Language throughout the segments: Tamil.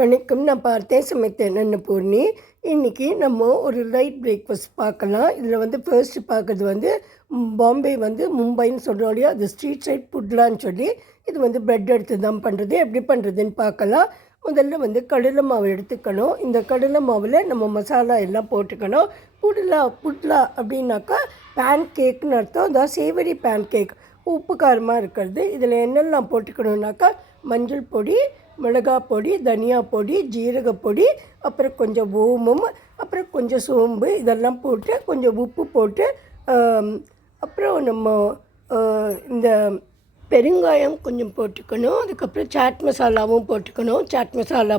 வணக்கம். நான் பார்த்தேன் சமைத்தேன் அன்னபூர்ணி. இன்றைக்கி நம்ம ஒரு லைட் பிரேக்ஃபாஸ்ட் பார்க்கலாம். இதில் ஃபர்ஸ்ட்டு பார்க்குறது பாம்பே மும்பைன்னு சொல்கிறோம் இல்லையா, அது ஸ்ட்ரீட் சைட் ஃபுட்லான்னு சொல்லி இது பிரெட் எடுத்து தான் பண்ணுறது. எப்படி பண்ணுறதுன்னு பார்க்கலாம். முதல்ல கடலை மாவு எடுத்துக்கணும். இந்த கடலை மாவில் நம்ம மசாலா எல்லாம் போட்டுக்கணும். புட்லா அப்படின்னாக்கா பேன் கேக்குன்னு அர்த்தம். அதான் சேவரி பேன் கேக், உப்பு காரமாக இருக்கிறது. இதில் என்னெல்லாம் போட்டுக்கணுன்னாக்கா மஞ்சள் பொடி, மிளகாய் பொடி, தனியா பொடி, ஜீரகப்பொடி, அப்புறம் கொஞ்சம் ஓமம், அப்புறம் கொஞ்சம் சோம்பு, இதெல்லாம் போட்டு கொஞ்சம் உப்பு போட்டு, அப்புறம் நம்ம இந்த பெருங்காயம் கொஞ்சம் போட்டுக்கணும். அதுக்கப்புறம் சாட் மசாலாவும் போட்டுக்கணும். சாட் மசாலா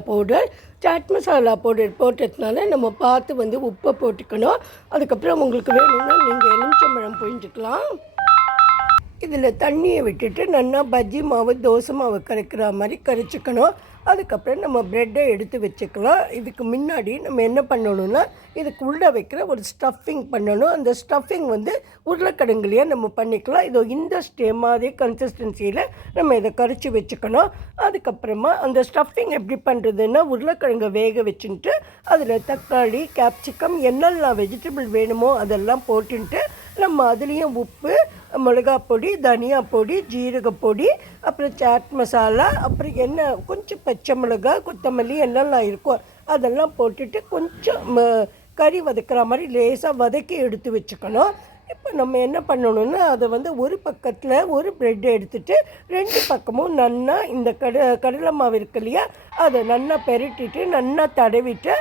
பவுடர் போட்டதுனால நம்ம பார்த்து உப்பை போட்டுக்கணும். அதுக்கப்புறம் உங்களுக்கு வேணும்னா நீங்கள் எலுமிச்சம்பழம் புழிஞ்சிக்கலாம். இதில் தண்ணியை விட்டுட்டு நல்லா பஜ்ஜி மாவு, தோசை மாவு கரைக்கிற மாதிரி கரைச்சிக்கணும். அதுக்கப்புறம் நம்ம ப்ரெட்டை எடுத்து வச்சுக்கலாம். இதுக்கு முன்னாடி நம்ம என்ன பண்ணணும்னா, இதுக்கு உள்ளே வைக்கிற ஒரு ஸ்டஃபிங் பண்ணணும். அந்த ஸ்டஃபிங் உருளைக்கிழங்குலையே நம்ம பண்ணிக்கலாம். இந்த மாதிரி கன்சிஸ்டன்சியில் நம்ம இதை கரைச்சி வச்சுக்கணும். அதுக்கப்புறமா அந்த ஸ்டஃபிங் எப்படி பண்ணுறதுன்னா, உருளைக்கிழங்கை வேக வச்சுட்டு அதில் தக்காளி, கேப்சிகம், என்னெல்லாம் வெஜிடபிள் வேணுமோ அதெல்லாம் போட்டுட்டு நம்ம அதுலேயும் உப்பு, மிளகாய் பொடி, தனியா பொடி, ஜீரகப்பொடி, அப்புறம் சாட் மசாலா, அப்புறம் எண்ணெய், கொஞ்சம் பச்சை மிளகாய், கொத்தமல்லி என்னெல்லாம் இருக்கோ அதெல்லாம் போட்டுட்டு கொஞ்சம் கறி வதக்கிற மாதிரி லேசாக வதக்கி எடுத்து வச்சுக்கணும். இப்போ நம்ம என்ன பண்ணணுன்னா, அதை ஒரு பக்கத்தில் ஒரு ப்ரெட்டை எடுத்துகிட்டு ரெண்டு பக்கமும் நல்லா இந்த கடலை மாவு இருக்கு இல்லையா, அதை நல்லா பெரட்டிட்டு நல்லா தடவிட்டு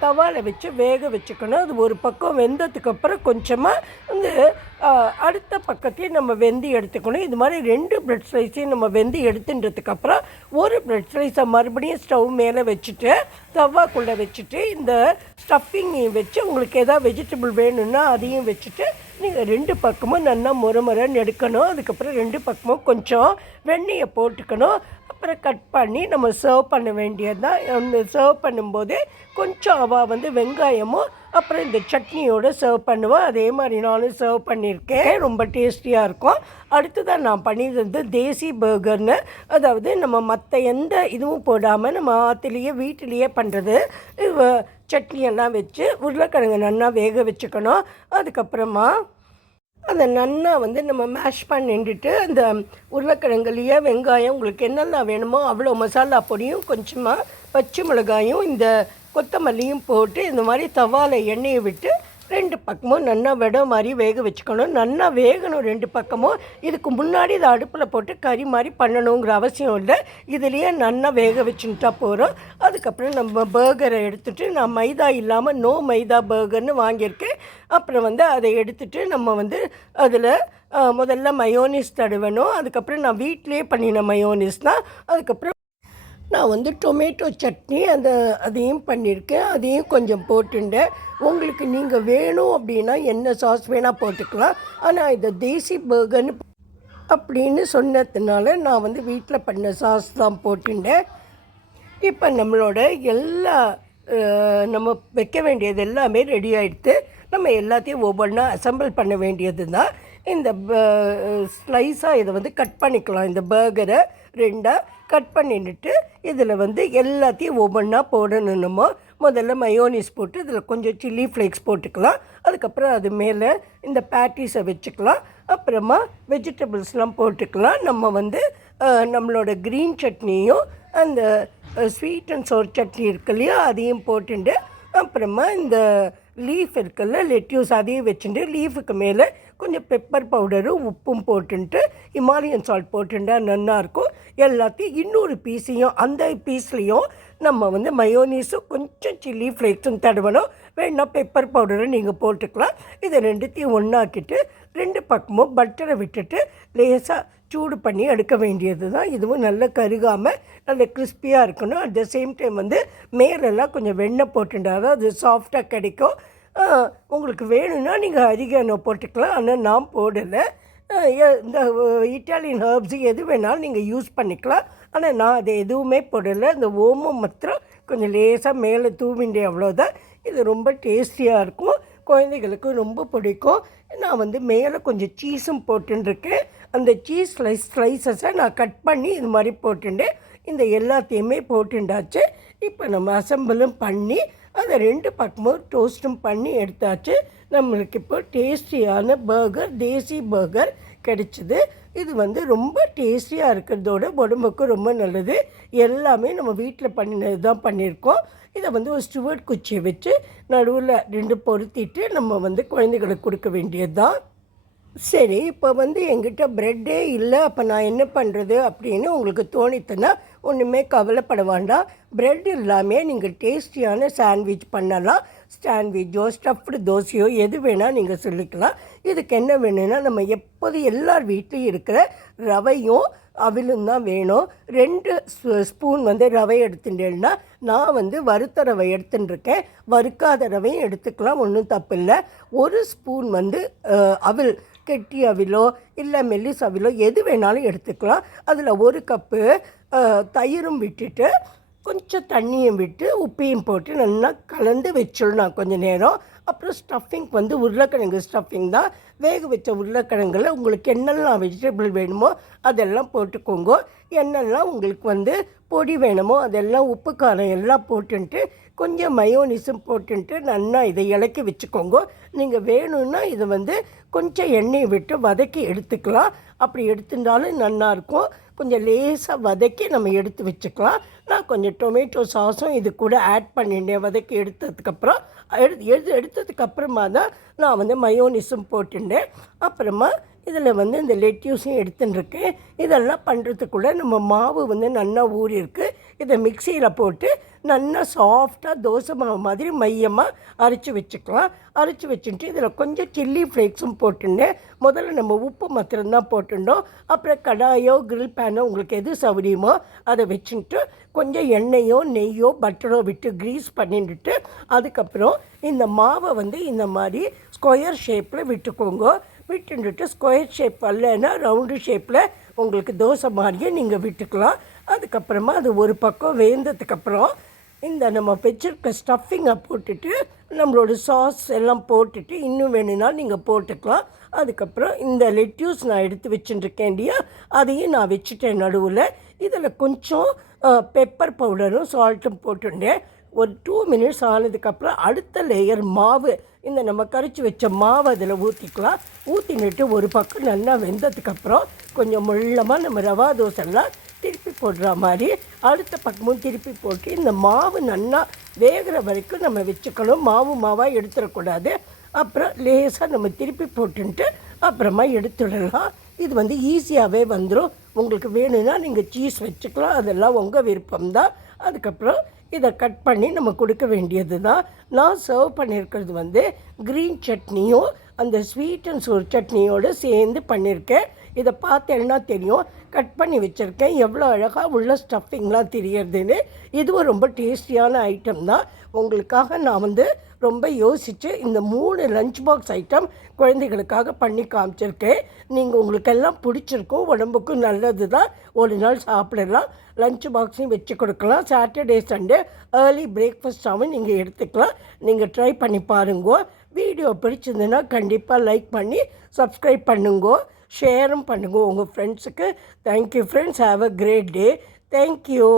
தவாவில் வச்சு வேக வச்சுக்கணும். அது ஒரு பக்கம் வெந்ததுக்கப்புறம் கொஞ்சமாக அடுத்த பக்கத்தையும் நம்ம வெந்தி எடுத்துக்கணும். இது மாதிரி 2 ப்ரெட் ஸ்லைஸையும் நம்ம வெந்தி எடுத்துன்றதுக்கப்புறம் ஒரு ப்ரெட் ஸ்லைஸை மறுபடியும் ஸ்டவ் மேலே வச்சுட்டு தவாக்குள்ளே வச்சுட்டு இந்த ஸ்டஃபிங்கையும் வச்சு உங்களுக்கு எதாவது வெஜிடபிள் வேணும்னா அதையும் வச்சுட்டு நீங்கள் 2 பக்கமும் நல்லா முறைன்னு எடுக்கணும். அதுக்கப்புறம் 2 பக்கமும் கொஞ்சம் வெண்ணெயை போட்டுக்கணும். அப்புறம் கட் பண்ணி நம்ம சர்வ் பண்ண வேண்டியது தான். அந்த சர்வ் பண்ணும்போது கொஞ்சம் அவள் வெங்காயமும் அப்புறம் இந்த சட்னியோடு சர்வ் பண்ணுவோம். அதே மாதிரி நானும் சர்வ் பண்ணியிருக்கேன். ரொம்ப டேஸ்டியாக இருக்கும். அடுத்ததான் நான் பண்ணியிருந்தது தேசி பர்கர்னு, அதாவது நம்ம மற்ற எந்த இதுவும் போடாமல் நம்ம ஆற்றுலேயே வீட்டிலையே பண்ணுறது. சட்னியெல்லாம் வச்சு உருளைக்கிழங்கு நல்லா வேக வச்சுக்கணும். அதுக்கப்புறமா அதை நல்லா நம்ம மேஷ் பண்ணிட்டுட்டு அந்த உருளைக்கிழங்குலையே வெங்காயம் உங்களுக்கு என்னெல்லாம் வேணுமோ அவ்வளோ மசாலா பொடியும் கொஞ்சமாக பச்சை மிளகாயும் இந்த கொத்தமல்லியும் போட்டு இந்த மாதிரி தவாவில் எண்ணெயை விட்டு 2 பக்கமும் நல்லா விட மாதிரி வேக வச்சுக்கணும். நல்லா வேகணும் 2 பக்கமும். இதுக்கு முன்னாடி இதை அடுப்பில் போட்டு கறி மாதிரி பண்ணணுங்கிற அவசியம் இல்லை. இதுலேயே நல்லா வேக வச்சுட்டா போகிறோம். அதுக்கப்புறம் நம்ம பர்கரை எடுத்துகிட்டு, நான் மைதா இல்லாமல் நோ மைதா பர்கர்னு வாங்கியிருக்கேன். அப்புறம் அதை எடுத்துகிட்டு நம்ம அதில் முதல்ல மயோனிஸ் தடவணும். அதுக்கப்புறம் நான் வீட்டிலே பண்ணின மயோனிஸ் தான். அதுக்கப்புறம் நான் டொமேட்டோ சட்னி அதையும் பண்ணியிருக்கேன். அதையும் கொஞ்சம் போட்டுட்டேன். உங்களுக்கு நீங்கள் வேணும் அப்படின்னா என்ன சாஸ் வேணால் போட்டுக்கலாம். ஆனால் இதை தேசி பர்கர்னு அப்படின்னு சொன்னதுனால நான் வீட்டில் பண்ண சாஸ் தான் போட்டுட்டேன். இப்போ நம்மளோட எல்லா நம்ம வைக்க வேண்டியது எல்லாமே ரெடி ஆகிடுது. நம்ம எல்லாத்தையும் ஒவ்வொன்றா அசம்பிள் பண்ண வேண்டியது தான். இந்த ஸ்லைஸாக இதை கட் பண்ணிக்கலாம். இந்த பர்கரை 2ஆக கட் பண்ணிட்டு இதில் எல்லாத்தையும் ஒவ்வொன்றா போடணும். நம்ம முதல்ல மயோனிஸ் போட்டு இதில் கொஞ்சம் சில்லி ஃப்ளேக்ஸ் போட்டுக்கலாம். அதுக்கப்புறம் அது மேலே இந்த பேட்டிஸை வச்சுக்கலாம். அப்புறமா வெஜிடபிள்ஸ்லாம் போட்டுக்கலாம். நம்ம நம்மளோட க்ரீன் சட்னியும் அந்த ஸ்வீட் அண்ட் சோர் சட்னி இருக்கு இல்லையா, அதையும் போட்டுட்டு அப்புறமா இந்த லீஃப் இருக்குல்ல, லெட்யூஸ், அதையும் வச்சுட்டு லீஃபுக்கு மேலே கொஞ்சம் பெப்பர் பவுடரும் உப்பும் போட்டுட்டு ஹிமாலயன் சால்ட் போட்டுட்டா நல்லாயிருக்கும். எல்லாத்தையும் இன்னொரு பீஸையும் அந்த பீஸ்லேயும் நம்ம மயோனீஸும் கொஞ்சம் சில்லி ஃப்ளேக்ஸும் தடவணும். வேணா பெப்பர் பவுடரும் நீங்கள் போட்டுக்கலாம். இதை ரெண்டுத்தையும் ஒன்றாக்கிட்டு 2 பக்கமும் பட்டரை விட்டுட்டு லேசாக சூடு பண்ணி எடுக்க வேண்டியது தான். இதுவும் நல்லா கருகாமல் நல்ல கிறிஸ்பியாக இருக்கணும். அட் த சேம் டைம் மேலெல்லாம் கொஞ்சம் வெண்ணெய் போட்டுட்டால் தான் அது சாஃப்டாக கிடைக்கும். உங்களுக்கு வேணும்னா நீங்கள் அதிக எண்ணெய் போட்டுக்கலாம். ஆனால் நான் போடலை. இந்த இட்டாலியன் ஹர்ப்ஸு எது வேணாலும் நீங்கள் யூஸ் பண்ணிக்கலாம். ஆனால் நான் அதை எதுவுமே போடலை. இந்த ஓமம் மாத்திரம் கொஞ்சம் லேசாக மேலே தூவிண்டே, அவ்வளோதான். இது ரொம்ப டேஸ்டியாக இருக்கும். குழந்தைகளுக்கு ரொம்ப பிடிக்கும். நான் மேலே கொஞ்சம் சீஸும் போட்டுருக்கேன். அந்த சீஸ் ஸ்லைஸஸை நான் கட் பண்ணி இது மாதிரி போட்டுட்டேன். இந்த எல்லாத்தையுமே போட்டுண்டாச்சு. இப்போ நம்ம அசம்பிளும் பண்ணி அதை 2 பக்கமும் டோஸ்ட்டும் பண்ணி எடுத்தாச்சு. நம்மளுக்கு இப்போ டேஸ்டியான பர்கர், தேசி பர்கர் கிடச்சிது. இது வந்து ரொம்ப டேஸ்டியாக இருக்கிறதோட உடம்புக்கும் ரொம்ப நல்லது. எல்லாமே நம்ம வீட்டில் பண்ணினது தான் பண்ணியிருக்கோம். இதை வந்து ஒரு ஸ்டுவர்ட் குச்சியை வச்சு நடுவில் 2 பொருத்திட்டு நம்ம வந்து குழந்தைகளுக்கு கொடுக்க வேண்டியது தான். சரி, இப்போ வந்து என்கிட்ட ப்ரெட்டே இல்லை, அப்போ நான் என்ன பண்ணுறது அப்படின்னு உங்களுக்கு தோணித்துன்னா ஒன்றுமே கவலைப்பட வேண்டாம். ப்ரெட் இல்லாமல் நீங்கள் டேஸ்டியான சாண்ட்விச் பண்ணலாம். சாண்ட்விச்சோ ஸ்டஃப்டு தோசையோ எது வேணால் நீங்கள் சொல்லிக்கலாம். இதுக்கு என்ன வேணும்னா, நம்ம எப்போதும் எல்லார் வீட்லேயும் இருக்கிற ரவையும் அவிலும் தான் வேணும். 2 ஸ்பூன் வந்து ரவை எடுத்துட்டேன்னா, நான் வந்து வறுத்த ரவை எடுத்துட்டுருக்கேன். வறுக்காத ரவையும் எடுத்துக்கலாம், ஒன்றும் தப்பு இல்லை. 1 ஸ்பூன் வந்து அவில், கெட்டி அவிலோ இல்லை மெல்லிஸ் அவிலோ எது வேணாலும் எடுத்துக்கலாம். அதில் 1 கப்பு தயிரும் விட்டுட்டு கொஞ்சம் தண்ணியும் விட்டு உப்பையும் போட்டு நல்லா கலந்து வச்சிடணும் கொஞ்சம் நேரம். அப்புறம் ஸ்டஃபிங் வந்து உருளைக்கிழங்கு ஸ்டஃபிங் தான். வேக வச்ச உருளைக்கிழங்குல உங்களுக்கு என்னெல்லாம் வெஜிடபிள் வேணுமோ அதெல்லாம் போட்டுக்கோங்க. என்னெல்லாம் உங்களுக்கு வந்து பொடி வேணுமோ அதெல்லாம் உப்பு காரம் எல்லாம் போட்டுன்ட்டு கொஞ்சம் மயோனிஸும் போட்டுன்ட்டு நல்லா இதை இலக்கி வச்சுக்கோங்க. நீங்கள் வேணும்னா இதை வந்து கொஞ்சம் எண்ணெயை விட்டு வதக்கி எடுத்துக்கலாம். அப்படி எடுத்துட்டாலும் நல்லாயிருக்கும். கொஞ்சம் லேசாக வதக்கி நம்ம எடுத்து வச்சுக்கலாம். நான் கொஞ்சம் டொமேட்டோ சாஸும் இது கூட ஆட் பண்ணிட்டேன். வதக்கி எடுத்ததுக்கப்புறம் எடுத்ததுக்கப்புறமா தான் நான் வந்து மயோனிஸும் போட்டுட்டேன். அப்புறமா இதில் வந்து இந்த லெட்யூஸையும் எடுத்துட்டுருக்கேன். இதெல்லாம் பண்ணுறதுக்குள்ள நம்ம மாவு வந்து நல்லா ஊறியிருக்கு. இதை மிக்சியில் போட்டு நல்லா சாஃப்டாக தோசை மாவு மாதிரி மையமாக அரைச்சி வச்சுக்கலாம். அரைச்சி வச்சுட்டு இதில் கொஞ்சம் சில்லி ஃப்ளேக்ஸும் போட்டுட்டேன். முதல்ல நம்ம உப்பு மாத்திரம்தான் போட்டுட்டோம். அப்புறம் கடாயோ கிரில் பேனோ உங்களுக்கு எது சௌகரியமோ அதை வச்சுட்டு கொஞ்சம் எண்ணெயோ நெய்யோ பட்டரோ விட்டு க்ரீஸ் பண்ணிட்டு அதுக்கப்புறம் இந்த மாவை வந்து இந்த மாதிரி ஸ்கொயர் ஷேப்பில் விட்டுக்கோங்க. விட்டுட்டு ஸ்கொயர் ஷேப் அல்லைன்னா ரவுண்டு ஷேப்பில் உங்களுக்கு தோசை மாதிரியே நீங்கள் விட்டுக்கலாம். அதுக்கப்புறமா அது ஒரு பக்கம் வேந்ததுக்கப்புறம் இந்த நம்ம வச்சுருக்க ஸ்டஃபிங்கை போட்டுட்டு நம்மளோட சாஸ் எல்லாம் போட்டுட்டு இன்னும் வேணும்னா நீங்கள் போட்டுக்கலாம். அதுக்கப்புறம் இந்த லெட்யூஸ் நான் எடுத்து வச்சுட்டுருக்கேன் இல்லையா, அதையும் நான் வச்சுட்டேன் நடுவில். இதில் கொஞ்சம் பெப்பர் பவுடரும் சால்ட்டும் போட்டுட்டேன். ஒரு 2 மினிட்ஸ் ஆனதுக்கப்புறம் அடுத்த லேயர் மாவு, இந்த நம்ம கரைச்சி வச்ச மாவு அதில் ஊற்றிக்கலாம். ஊற்றினிட்டு ஒரு பக்கம் நல்லா வெந்ததுக்கப்புறம் கொஞ்சம் முள்ளமாக நம்ம ரவா தோசைலாம் திருப்பி போடுற மாதிரி அடுத்த பக்கமும் திருப்பி போட்டு இந்த மாவு நல்லா வேகிற வரைக்கும் நம்ம வச்சுக்கணும். மாவாக எடுத்துடக்கூடாது. அப்புறம் லேசாக நம்ம திருப்பி போட்டுன்ட்டு அப்புறமா எடுத்துடலாம். இது வந்து ஈஸியாகவே வந்துடும். உங்களுக்கு வேணும்னா நீங்கள் சீஸ் வச்சுக்கலாம், அதெல்லாம் உங்கள் விருப்பம்தான். அதுக்கப்புறம் இதை கட் பண்ணி நம்ம கொடுக்க வேண்டியது தான். நான் சர்வ் பண்ணியிருக்கிறது வந்து க்ரீன் சட்னியும் அந்த ஸ்வீட் அண்ட் சோர் சட்னியோடு சேர்ந்து பண்ணியிருக்கேன். இதை பார்த்தேன்னா தெரியும், கட் பண்ணி வச்சுருக்கேன். எவ்வளோ அழகாக உள்ள ஸ்டஃபிங்லாம் தெரியறதுன்னு. இதுவும் ரொம்ப டேஸ்டியான ஐட்டம் தான். உங்களுக்காக நான் வந்து ரொம்ப யோசித்து இந்த 3 லஞ்ச் பாக்ஸ் ஐட்டம் குழந்தைகளுக்காக பண்ணி காமிச்சிருக்கேன். நீங்கள் உங்களுக்கெல்லாம் பிடிச்சிருக்கும், உடம்புக்கும் நல்லது தான். ஒரு நாள் சாப்பிடலாம். லஞ்ச் பாக்ஸையும் வச்சு கொடுக்கலாம். சாட்டர்டே சண்டே ஏர்லி பிரேக்ஃபாஸ்ட்டாகவும் நீங்கள் எடுத்துக்கலாம். நீங்கள் ட்ரை பண்ணி பாருங்க. வீடியோ பிடிச்சிருந்ததுன்னா கண்டிப்பாக லைக் பண்ணி சப்ஸ்கிரைப் பண்ணுங்க, ஷேரும் பண்ணுங்க உங்கள் ஃப்ரெண்ட்ஸுக்கு. Thank you friends. Have a great day. Thank you.